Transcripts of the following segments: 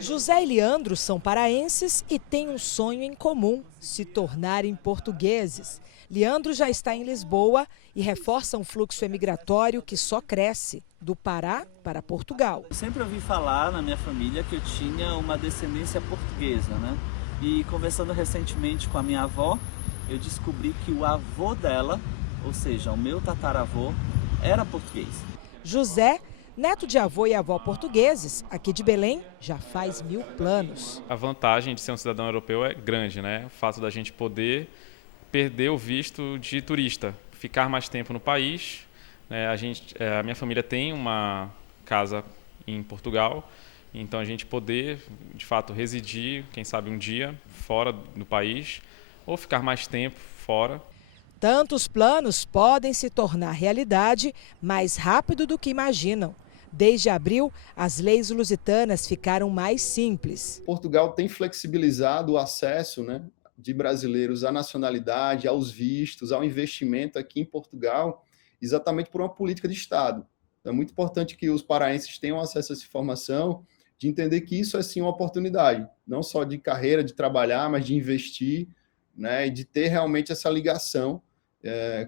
José e Leandro são paraenses e têm um sonho em comum: se tornarem portugueses. Leandro já está em Lisboa e reforça um fluxo emigratório que só cresce, do Pará para Portugal. Eu sempre ouvi falar na minha família que eu tinha uma descendência portuguesa, né? E conversando recentemente com a minha avó, eu descobri que o avô dela, ou seja, o meu tataravô, era português. José, neto de avô e avó portugueses, aqui de Belém, já faz 1000 planos. A vantagem de ser um cidadão europeu é grande, né? O fato da gente poder perder o visto de turista, ficar mais tempo no país, né? A minha família tem uma casa em Portugal, então a gente poder, de fato, residir, quem sabe um dia, fora do país, ou ficar mais tempo fora. Tantos planos podem se tornar realidade mais rápido do que imaginam. Desde abril, as leis lusitanas ficaram mais simples. Portugal tem flexibilizado o acesso, né, de brasileiros à nacionalidade, aos vistos, ao investimento aqui em Portugal, exatamente por uma política de Estado. Então, é muito importante que os paraenses tenham acesso a essa informação, de entender que isso é sim uma oportunidade, não só de carreira, de trabalhar, mas de investir, né, e de ter realmente essa ligação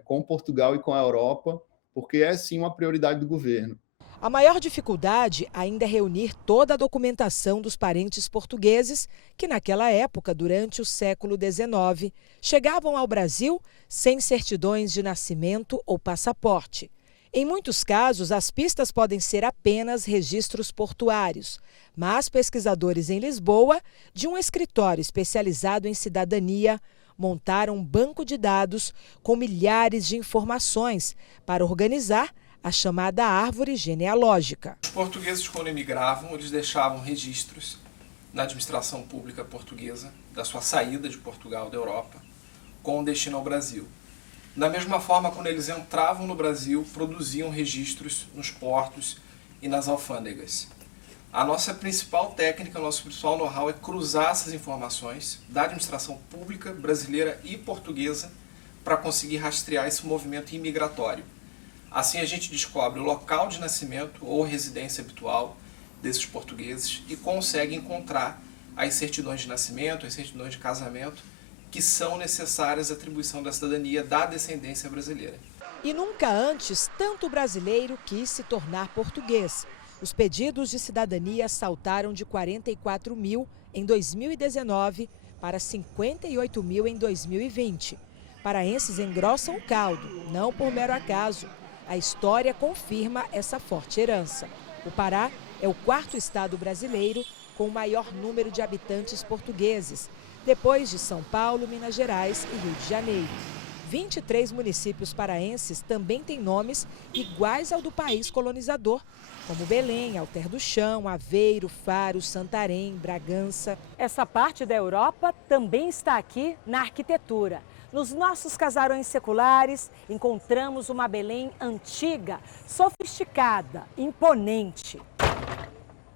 com Portugal e com a Europa, porque é sim uma prioridade do governo. A maior dificuldade ainda é reunir toda a documentação dos parentes portugueses que, naquela época, durante o século XIX, chegavam ao Brasil sem certidões de nascimento ou passaporte. Em muitos casos, as pistas podem ser apenas registros portuários, mas pesquisadores em Lisboa, de um escritório especializado em cidadania, montaram um banco de dados com milhares de informações para organizar a chamada árvore genealógica. Os portugueses, quando emigravam, eles deixavam registros na administração pública portuguesa da sua saída de Portugal, da Europa, com destino ao Brasil. Da mesma forma, quando eles entravam no Brasil, produziam registros nos portos e nas alfândegas. A nossa principal técnica, o nosso principal know-how é cruzar essas informações da administração pública brasileira e portuguesa para conseguir rastrear esse movimento imigratório. Assim a gente descobre o local de nascimento ou residência habitual desses portugueses e consegue encontrar as certidões de nascimento, as certidões de casamento que são necessárias à atribuição da cidadania da descendência brasileira. E nunca antes tanto brasileiro quis se tornar português. Os pedidos de cidadania saltaram de 44 mil em 2019 para 58 mil em 2020. Paraenses engrossam o caldo, não por mero acaso. A história confirma essa forte herança. O Pará é o quarto estado brasileiro com o maior número de habitantes portugueses, depois de São Paulo, Minas Gerais e Rio de Janeiro. 23 municípios paraenses também têm nomes iguais ao do país colonizador, como Belém, Alter do Chão, Aveiro, Faro, Santarém, Bragança. Essa parte da Europa também está aqui na arquitetura. Nos nossos casarões seculares, encontramos uma Belém antiga, sofisticada, imponente.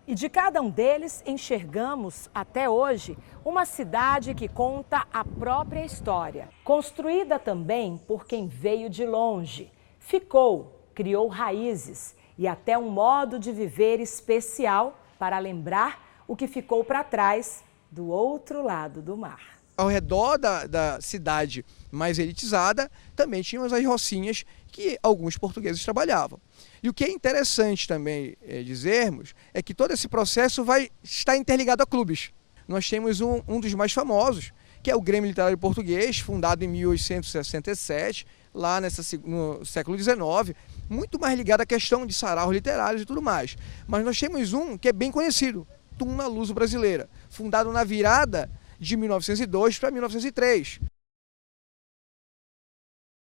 E de cada um deles, enxergamos, até hoje, uma cidade que conta a própria história. Construída também por quem veio de longe. Ficou, criou raízes e até um modo de viver especial para lembrar o que ficou para trás do outro lado do mar. Ao redor da cidade mais elitizada, também tínhamos as rocinhas que alguns portugueses trabalhavam. E o que é interessante também dizermos é que todo esse processo vai estar interligado a clubes. Nós temos um dos mais famosos, que é o Grêmio Literário Português, fundado em 1867, lá no século XIX, muito mais ligado à questão de saraus literários e tudo mais. Mas nós temos um que é bem conhecido, Turma Luso Brasileira, fundado na virada de 1902 para 1903.